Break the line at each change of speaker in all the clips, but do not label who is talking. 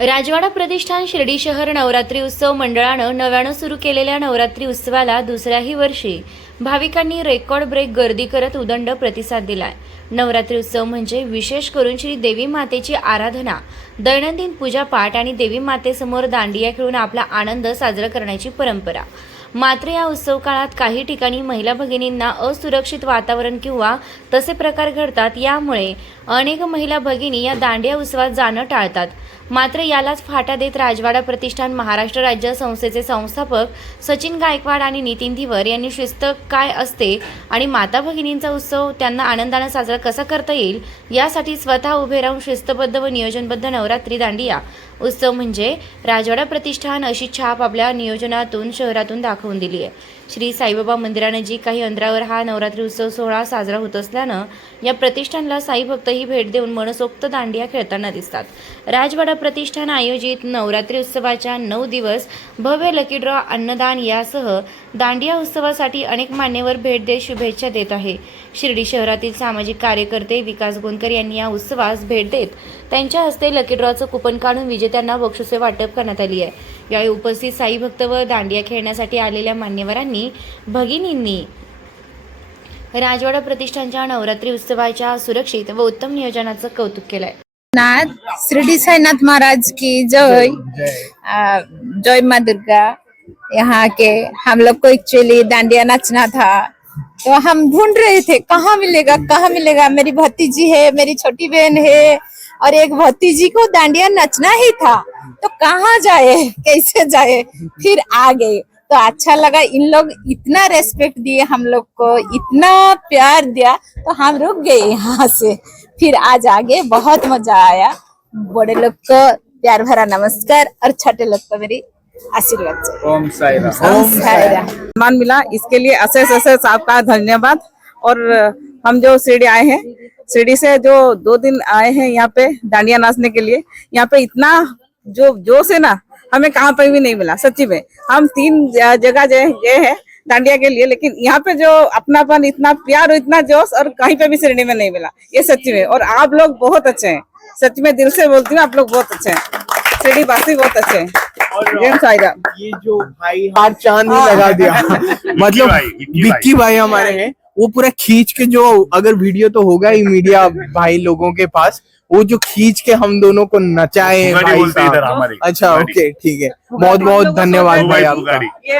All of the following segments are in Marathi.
राजवाडा प्रतिष्ठान शिर्डी शहर नवरात्री उत्सव मंडळानं नव्यानं सुरू केलेल्या नवरात्री उत्सवाला दुसऱ्याही वर्षी भाविकांनी रेकॉर्ड ब्रेक गर्दी करत उदंड प्रतिसाद दिलाय. नवरात्री उत्सव म्हणजे विशेष करून श्री देवी मातेची आराधना दैनंदिन पूजापाठ आणि देवी मातेसमोर दांडिया खेळून आपला आनंद साजरा करण्याची परंपरा. मात्र या उत्सव काळात काही ठिकाणी महिला भगिनींना असुरक्षित वातावरण किंवा तसे प्रकार घडतात यामुळे अनेक महिला भगिनी या दांडिया उत्सवात जाणं टाळतात. मात्र यालाच फाटा देत राजवाडा प्रतिष्ठान महाराष्ट्र राज्य संस्थेचे संस्थापक सचिन गायकवाड आणि नितीन धिवर यांनी शिस्त काय असते आणि माता भगिनींचा उत्सव त्यांना आनंदानं साजरा कसा करता येईल यासाठी स्वतः उभे राहून शिस्तबद्ध व नियोजनबद्ध नवरात्री दांडिया. उत्सव म्हणजे राजवाडा प्रतिष्ठान अशी छाप आपल्या नियोजनातून शहरातून दाखवून दिली आहे. श्री साईबाबा मंदिरानजीक काही अंतरावर हा नवरात्री उत्सव सोहळा साजरा होत असल्यानं या प्रतिष्ठानला साई भक्तही भेट देऊन मनसोक्त दांडिया खेळताना दिसतात. राजवाडा प्रतिष्ठान आयोजित नवरात्री उत्सवाच्या नऊ दिवस भव्य लकी ड्रॉ अन्नदान यासह दांडिया उत्सवासाठी अनेक मान्यवर भेट देत शुभेच्छा देत आहे. शिर्डी शहरातील सामाजिक कार्यकर्ते विकास गोंदकर यांनी या उत्सवास भेट देत त्यांच्या हस्ते लकी ड्रॉचं कुपन काढून विजेत्यांना बक्षिसे वाटप करण्यात आली आहे. यावेळी उपस्थित साई भक्त व दांडिया खेळण्यासाठी आलेल्या मान्यवरांनी भगिनींनी राजवाडा प्रतिष्ठानच्या नवरात्री उत्सवाच्या सुरक्षित व उत्तम नियोजनाचं कौतुक केलंय.
नाथ श्रीडी साईनाथ महाराज की जय. जय माँ दुर्गा. यहाँ के हम लोग को एक्चुअली डांडिया नाचना था तो हम ढूंढ रहे थे कहाँ मिलेगा कहाँ मिलेगा? मेरी भतीजी है मेरी छोटी बहन है और एक भतीजी को डांडिया नचना ही था। तो कहाँ जाए? कैसे जाए? फिर आ गए तो अच्छा लगा इन लोग इतना रेस्पेक्ट दिए हम लोग को इतना प्यार दिया तो हम रुक गए यहाँ से। फिर आज आगे बहुत मज़ा आया। बड़े लोग को प्यार भरा नमस्कार और छोटे लोग को मेरी आशीर्वाद
ओम साई
ओम साई राम।
मिला। इसके लिए अशेष अशेष आपका धन्यवाद। और हम जो सीढ़ी आए हैं शिरडी से जो दो दिन आए हैं यहाँ पे डांडिया नाचने के लिए यहाँ पे इतना जो जोश है ना हमें कहाँ पे भी नहीं मिला सच्ची में। हम तीन जगह गए गए हैं डांडिया के लिए लेकिन यहाँ पे जो अपनापन इतना प्यार और इतना जोश और कहीं पे भी शिरडी में नहीं मिला ये सच्ची में। और आप लोग बहुत अच्छे हैं सच में दिल से बोलती हूँ आप लोग बहुत अच्छे हैं। शिरडी वासी बहुत अच्छे हैं।
ये जो भाई चाँद ही लगा दिया। मतलब
भाई, विक्की भाई
हमारे हैं। वो पूरा खींच के जो अगर वीडियो तो होगा ही मीडिया भाई लोगों के पास वो जो खींच के हम दोनों को नचाए भाई साहब। अच्छा ओके ठीक है। बहुत बहुत धन्यवाद भाई आपका।
ये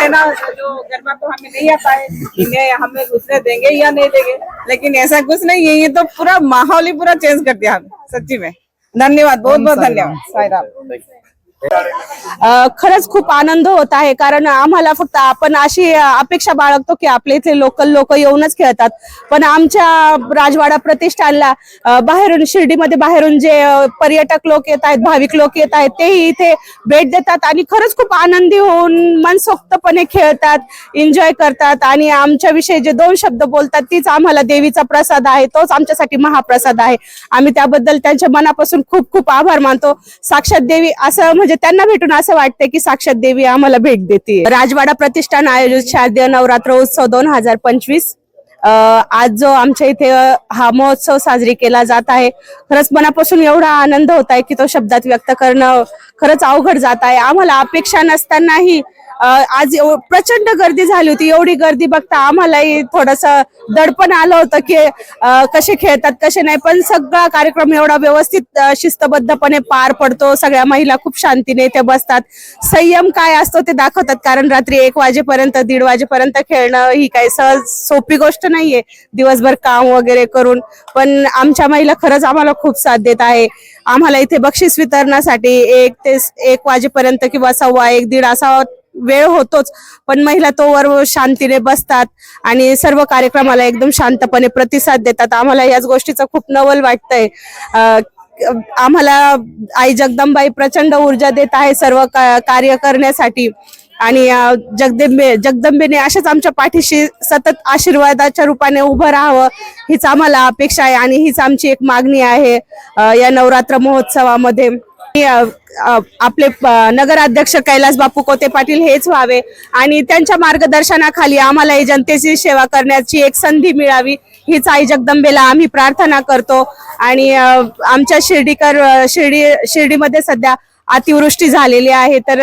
है ना जो गरबा तो हमें नहीं आता है इन्हें हमें घुसने देंगे या नहीं देंगे लेकिन ऐसा कुछ नहीं है ये तो पूरा माहौल ही पूरा चेंज कर दिया हमें सच्ची में। धन्यवाद बहुत बहुत धन्यवाद
खरंच खूप आनंद होत आहे कारण आम्हाला फक्त आपण अशी अपेक्षा बाळगतो की आपले इथे लोकल लोक येऊनच खेळतात. पण आमच्या राजवाडा प्रतिष्ठानला बाहेरून शिर्डीमध्ये बाहेरून जे पर्यटक लोक येत आहेत भाविक लोक येत आहेत तेही इथे भेट देतात आणि खरंच खूप आनंदी होऊन मनसोक्तपणे खेळतात एन्जॉय करतात आणि आमच्याविषयी जे दोन शब्द बोलतात तीच आम्हाला देवीचा प्रसाद आहे तोच आमच्यासाठी महाप्रसाद आहे. आम्ही त्याबद्दल त्यांच्या मनापासून खूप खूप आभार मानतो. साक्षात देवी असं म्हणजे म्हणजे त्यांना भेटून असं वाटतं की साक्षात देवी आम्हाला भेट देते राजवाडा प्रतिष्ठान आयोजित शारदीय नवरात्र उत्सव दोन हजार पंचवीस आज जो आमच्या इथे हा महोत्सव साजरी केला जात आहे खरंच मनापासून एवढा आनंद होत आहे की तो शब्दात व्यक्त करणं खरंच अवघड जात आहे. आम्हाला अपेक्षा नसतानाही आज प्रचंड गर्दी झाली होती. एवढी गर्दी बघता आम्हालाही थोडस दडपण आलं होतं की कसे खेळतात कसे नाही. पण सगळा कार्यक्रम एवढा व्यवस्थित शिस्तबद्धपणे पार पडतो. सगळ्या महिला खूप शांतीने इथे बसतात. संयम काय असतो ते दाखवतात. कारण रात्री एक वाजेपर्यंत दीड वाजेपर्यंत खेळणं ही काही सहज सोपी गोष्ट नाहीये. दिवसभर काम वगैरे करून. पण आमच्या महिला खरंच आम्हाला खूप साथ देत आहे. आम्हाला इथे बक्षीस वितरणासाठी एक ते एक वाजेपर्यंत किंवा सव्वा एक दीड असा वेळ होतोच पण महिला तोवर शांतीने बसतात आणि सर्व कार्यक्रमाला एकदम शांतपणे प्रतिसाद देतात. आम्हाला याच गोष्टीचं खूप नवल वाटतंय. आम्हाला आई जगदंबाई प्रचंड ऊर्जा देत आहे सर्व का- कार्य करण्यासाठी. आणि जगदंबे जगदंबेने अशाच आमच्या पाठीशी सतत आशीर्वादाच्या रूपाने उभं राहावं हीच आम्हाला अपेक्षा आहे आणि हीच आमची एक मागणी आहे या नवरात्र महोत्सवामध्ये. आपले नगराध्यक्ष कैलास बापू कोते पाटील हेच व्हावे. आणि त्यांच्या मार्गदर्शनाखाली आम्हाला ही जनतेची सेवा करण्याची एक संधी मिळावी हीच आई जगदंबेला आम्ही प्रार्थना करतो. आणि आमच्या शिर्डीकर शिर्डी शिर्डीमध्ये सध्या अतिवृष्टी झालेली आहे. तर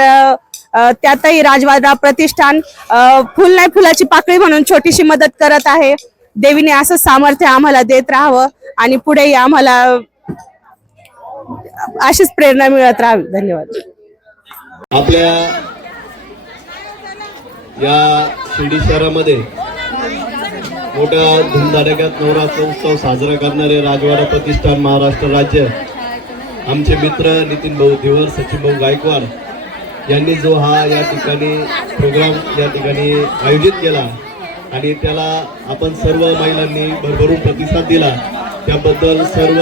त्यातही राजवाडा प्रतिष्ठान फुल नाही फुलाची पाकळी म्हणून छोटीशी मदत करत आहे. देवीने असं सामर्थ्य आम्हाला देत राहावं आणि पुढेही आम्हाला अशीच प्रेरणा मिळत राहावी. धन्यवाद.
आपल्या या शिर्डी शहरामध्ये मोठ्या धुमधडाक्यात नवरात्र उत्सव साजरा करणारे राजवाडा प्रतिष्ठान महाराष्ट्र राज्य आमचे मित्र नितीन भाऊ दिवर सचिन भाऊ गायकवाड यांनी जो हा या ठिकाणी प्रोग्राम या ठिकाणी आयोजित केला आणि त्याला आपण सर्व महिलांनी भरभरून प्रतिसाद दिला त्याबद्दल सर्व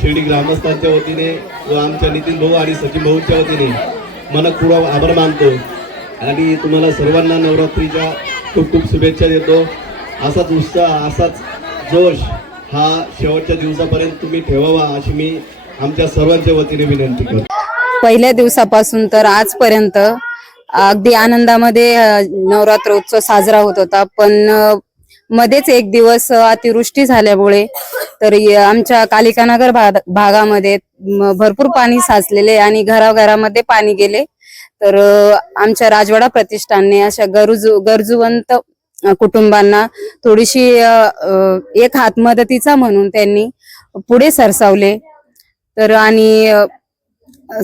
शिर्डी ग्रामस्थांच्या वतीने व आमच्या नितीन भाऊ आणि सचिन भाऊंच्या वतीने मनपूर्वक आभार मानतो. आणि तुम्हाला सर्वांना नवरात्रीच्या खूप खूप शुभेच्छा देतो. असाच उत्साह असाच जोश हा शेवटच्या दिवसापर्यंत तुम्ही ठेवावा अशी मी आमच्या सर्वांच्या वतीने विनंती करतो.
पहिल्या दिवसापासून तर आजपर्यंत अगदी आनंदामध्ये नवरात्र उत्सव साजरा होत होता. पण मध्येच एक दिवस अतिवृष्टी झाल्यामुळे तर आमच्या कालिकानगर भाग- भागामध्ये भरपूर पाणी साचलेले आणि घराघरामध्ये पाणी गेले. तर आमच्या राजवाडा प्रतिष्ठानने अशा गरजू गरजूवंत कुटुंबांना थोडीशी एक हात मदतीचा म्हणून त्यांनी पुढे सरसावले. तर आणि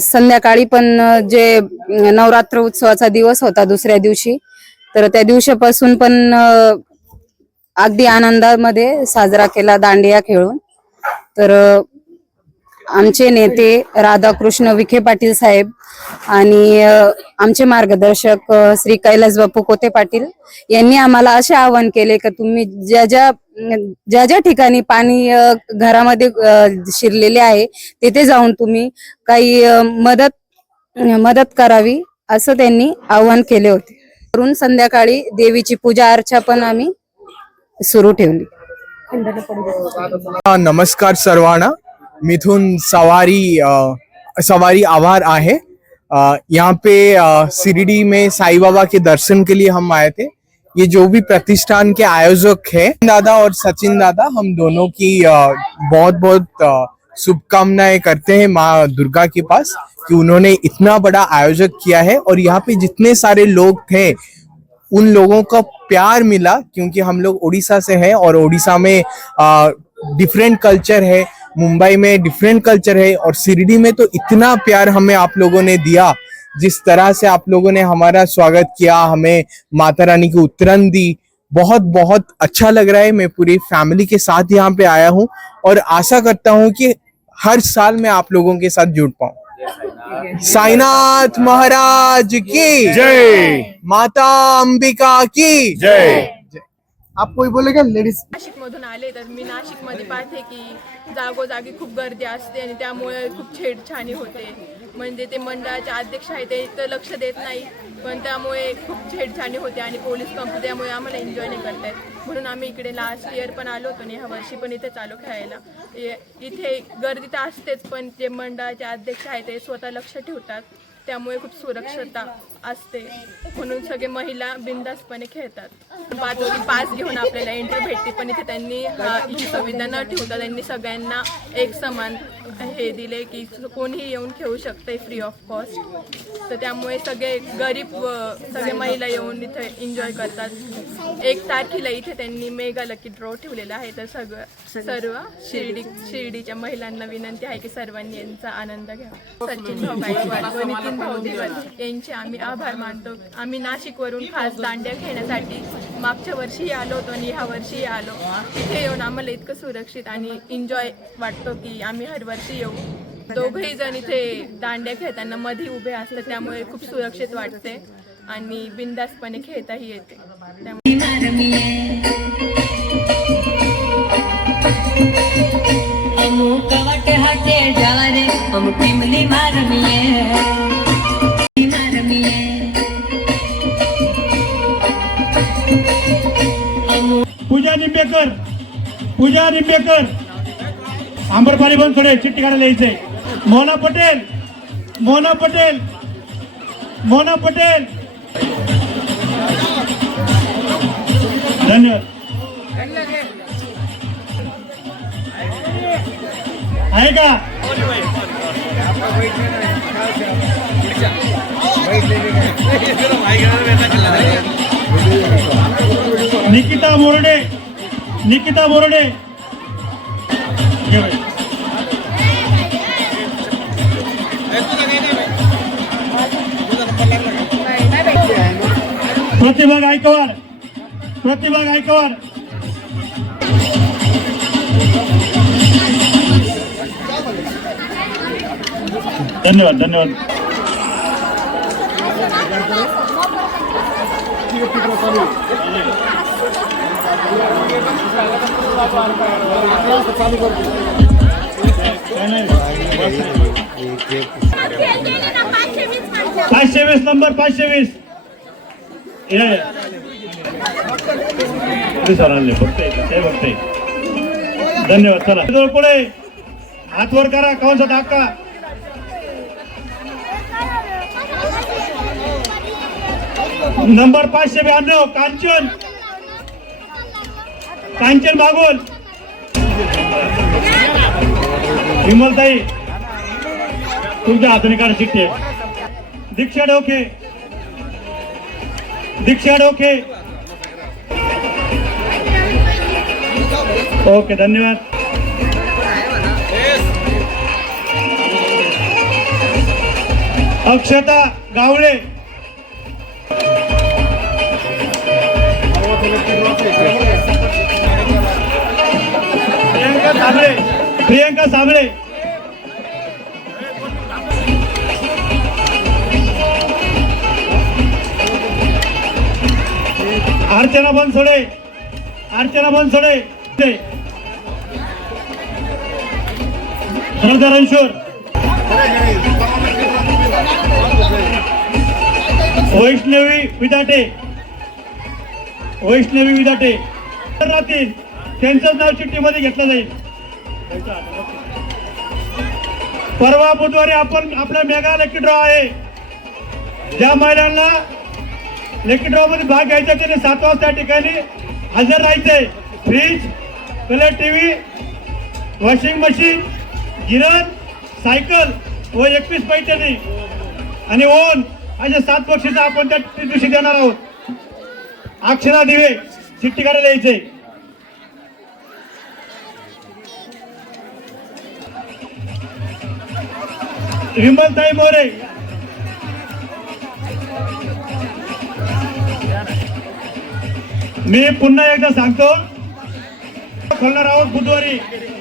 संध्याकाळी पण जे नवरात्र उत्सवाचा दिवस होता दुसऱ्या दिवशी तर त्या दिवसापासून पण अगदी आनंदामध्ये साजरा केला दांडिया खेळून. तर आमचे नेते राधाकृष्ण विखे पाटील साहेब आणि आमचे मार्गदर्शक श्री कैलास बापू कोते पाटील यांनी आम्हाला असे आवाहन केले की तुम्ही ज्या ज्या ज्या ज्या ठिकाणी पाणी घरामध्ये शिरलेले आहे तिथे जाऊन तुम्ही काही मदत मदत करावी असं त्यांनी आवाहन केले होते. करून संध्याकाळी देवीची पूजा अर्चा पण आम्ही सुरू ठेवली.
नमस्कार सर्वांना. मिथुन सवारी अ, सवारी आभार आहे. यहाँ पे शिरडी में साई बाबा के दर्शन के लिए हम आए थे. ये जो भी प्रतिष्ठान के आयोजक है दादा और सचिन दादा हम दोनों की आ, बहुत बहुत शुभकामनाएँ करते हैं माँ दुर्गा के पास कि उन्होंने इतना बड़ा आयोजक किया है और यहाँ पे जितने सारे लोग थे उन लोगों का प्यार मिला क्योंकि हम लोग उड़ीसा से हैं और उड़ीसा में डिफरेंट कल्चर है, मुंबई में डिफरेंट कल्चर है और शिरडी में तो इतना प्यार हमें आप लोगों ने दिया, जिस तरह से आप लोगों ने हमारा स्वागत किया, हमें माता रानी की उत्तरन दी। बहुत बहुत अच्छा लग रहा है, मैं पूरी फैमिली के साथ यहाँ पे आया हूँ और आशा करता हूँ कि हर साल मैं आप लोगों के साथ जुड़ पाऊँ। साईनाथ महाराज की जय। माता अंबिका की। जय। आप कोई बोलेगा? लेडीज
नाशिकमधून आले तर मी नाशिकमध्ये पाहते की जागोजागी खूप गर्दी असते आणि त्यामुळे खूप छेडछाणी होते. म्हणजे ते मंडळाचे अध्यक्ष आहे ते तर लक्ष देत नाही पण त्यामुळे खूप छेडछाणी होते आणि पोलीस कंपनी त्यामुळे आम्हाला एन्जॉय नाही करतायत. म्हणून आम्ही इकडे लास्ट इयर पण आलो होतो आणि ह्या वर्षी पण इथे चालू खेळायला. इथे गर्दी तर असतेच पण जे मंडळाचे अध्यक्ष आहे ते स्वतः लक्ष ठेवतात. त्यामुळे खूप सुरक्षता असते. म्हणून सगळे महिला बिंदासपणे खेळतात. पाच पास घेऊन आपल्याला एंट्री भेटते पण इथे त्यांनी ही सुविधा न ठेवता त्यांनी सगळ्यांना एक समान हे दिले की कोणीही येऊन खेळू शकते फ्री ऑफ कॉस्ट तर त्यामुळे सगळे गरीब सगळे महिला येऊन इथे एन्जॉय करतात. एक तारखेला इथे त्यांनी मेगा लकी ड्रॉ ठेवलेला आहे. तर सगळं सर्व शिर्डी शिर्डीच्या महिलांना विनंती आहे की सर्वांनी यांचा आनंद घ्या. सचिन भाऊ नितीन भाऊ दिवस यांचे आम्ही आभार मानतो. आम्ही नाशिकवरून खास दांड्या घेण्यासाठी मागच्या वर्षी आलो होतो आणि ह्या वर्षी आलो. इथे येऊन आम्हाला इतकं सुरक्षित आणि एन्जॉय वाटतो की आम्ही हर वर्षी येऊ. दोघही जण इथे दांड्या खेळताना मध्ये उभे असतात त्यामुळे खूप सुरक्षित वाटते आणि बिंदासपणे खेळताही येते. त्यामुळे
निंबेकर पूजा निंबेकर आंबरपाली बनसोडे चिठ्ठी काढायला यायचंय. मोना पटेल मोना पटेल मोना पटेल. धन्यवाद. आहे का? निकिता मोरडे. निकिता बोर्डे. प्रतिभा गायकवाड. प्रतिभा गायकवाड. धन्यवाद धन्यवाद. पाचशे वीस नंबर पाचशे वीस या. या. सर आणले बघते ते बघते. धन्यवाद चला. जवळ पुढे. हात वर करा कौनचा टाका. नंबर पाचशे ब्याण्णव कांचन. कांचन बागोल. विमलताई तुमच्या हाताने काढ चिठ्ठी. दीक्षा डोके. दीक्षा डोके. ओके धन्यवाद. अक्षता गावळे. साबळे प्रियंका साबळे अर्चना बनसोडे. अर्चना बनसोडे. ते. वैष्णवी विदाटे. वैष्णवी विदाटे. तर राहतील त्यांचंच नाव चिठ्ठीमध्ये घेतलं जाईल. परवा बुधवारी आपण आपला मेगा लकी ड्रॉ आहे. ज्या महिलांना लकी ड्रॉ मध्ये भाग घ्यायचा त्यांनी सात वाजता ठिकाणी हजर राहायचंय. Fridge colour TV washing machine गिरण cycle व एकवीस पैठणी आणि ओन अशा सात बक्षीस आपण त्या दिवशी देणार आहोत. अक्षरा दिवे चिठ्ठी काढायला यायचे विमलताई मोरे. मी पुन्हा एकदा सांगतो खोलणार आहोत बुधवारी.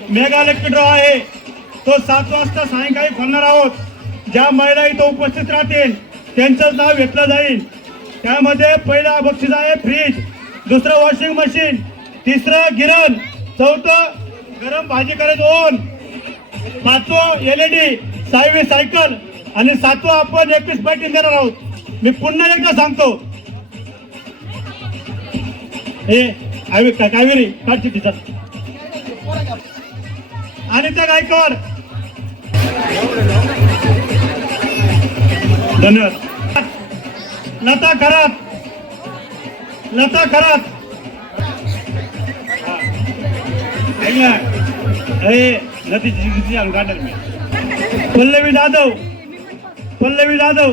मेगा ड्रॉ आहे. तो सात वाजता सायंकाळी खोलणार आहोत. ज्या महिला इथं उपस्थित राहतील त्यांचं नाव घेतलं जाईल. त्यामध्ये पहिला बक्षीस आहे फ्रीज दुसरं वॉशिंग मशीन तिसरं गिरण चौथं गरम भाजी करत ओन पाचवं एल ई डी सहावी सायकल आणि सातवं आपण एकवीस बैठक देणार आहोत. मी पुन्हा एकदा सांगतो. हे आवी कावेरी काढची चिठ्ठीचा आणि त्या गायकवाड. धन्यवाद. लता खरात. लता खरात. ऐका अरे लतीची किती काढणार मी. पल्लवी जाधव पल्लवी जाधव.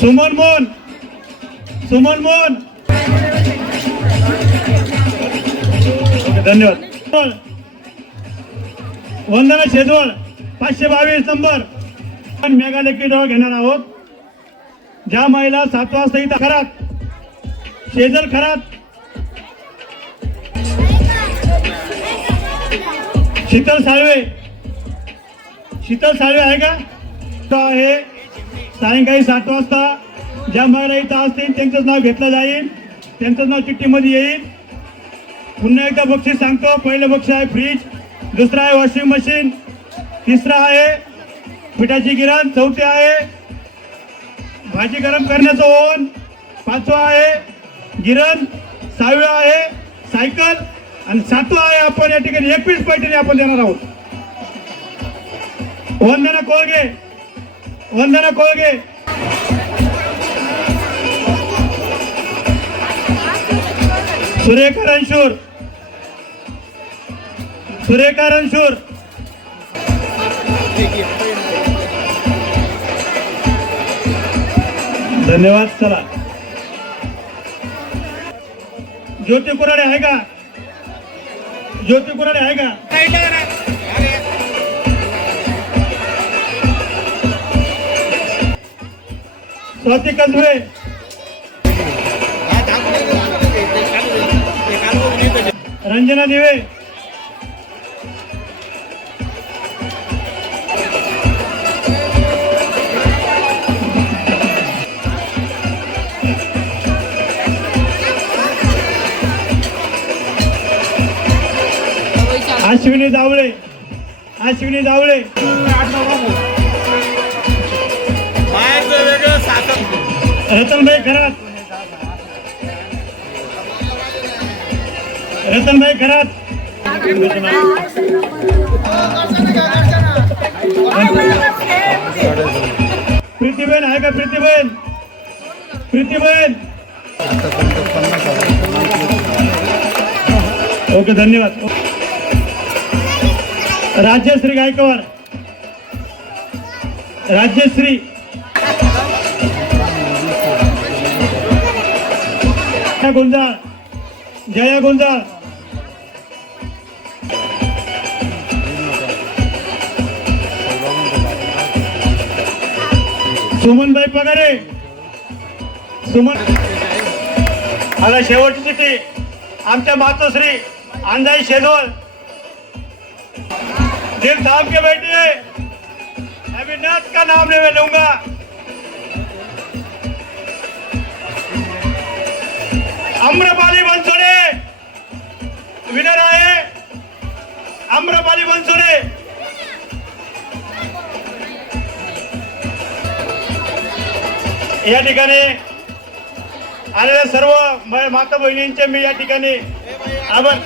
सुमन मोहन सुमन मोहन. धन्यवाद. वंदना शेजवळ पाचशे बावीस नंबर. आपण मेगा लेखी घेणार आहोत. ज्या महिला सात वाजता इथं खरात शेजल खरात. शीतल साळवे शीतल साळवे आहे का? तो आहे. सायंकाळी सात वाजता ज्या महिला इथं असतील. त्यांचंच नाव घेतलं जाईल. त्यांचंच नाव चिठ्ठीमध्ये येईल. पुन्हा एकदा बक्षीस सांगतो. पहिलं बक्षीस आहे फ्रीज. दुसरं आहे वॉशिंग मशीन. तिसरं आहे पिठाची गिरण. चौथे आहे भाजी गरम करण्याचं ओन पाचवं आहे गिरण. सहावं आहे सायकल. आणि सातवं आहे आपण या ठिकाणी एकवीस पैठणी आपण देणार आहोत. वंदना कोळगे वंदना कोळगे सुरेखा रणशूर सुरेखा रणशूर धन्यवाद चला ज्योती कुराडे आहे का ज्योती कुराडे आहे का स्वाती कसबे रंजना दिवे. अश्विनी जावळे. अश्विनी जावळे. रतनभाई खरात रतनभाई खरात प्रीतीबेन आहे का प्रीतीबेन? प्रीतीबेन. ओके धन्यवाद. राज्यश्री गायकवाड. राज्यश्री जया गोंजाळ जया गोंजाळ सुमनबाई पगारे. सुमन. आता शेवटची चिठ्ठी. आमच्या मातोश्री अंजाई शेजवळ दिल थाम के बैठिए अभी नाथ का नाम ले लूंगा. आम्रपाली बनसोडे. विनर आहे. आम्रपाली बनसोडे. या ठिकाणी आलेल्या सर्व माता बहिणींचे मी या ठिकाणी आभार.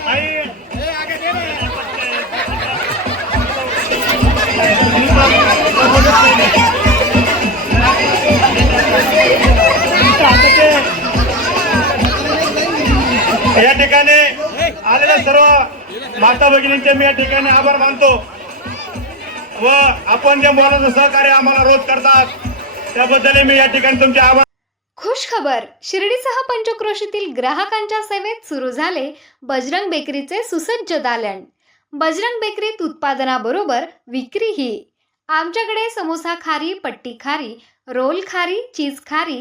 आलेल्या सर्व माता भगिनींचे मी या ठिकाणी आभार मानतो. व आपण जे मोलाचं सहकार्य आम्हाला रोज करतात त्याबद्दल मी या ठिकाणी तुमचे आभार
खुश खबर. शिर्डीसह पंचक्रोशीतील ग्राहकांच्या सेवेत सुरू झाले बजरंग बेकरीचे सुसज्ज दालन. बजरंग बेकरीत उत्पादनाबरोबर विक्रीही. आमच्याकडे समोसा खारी पट्टी खारी रोल खारी चीज खारी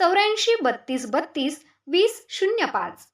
चौऱ्याऐंशी बत्तीस बत्तीस वीस शून्य पाच.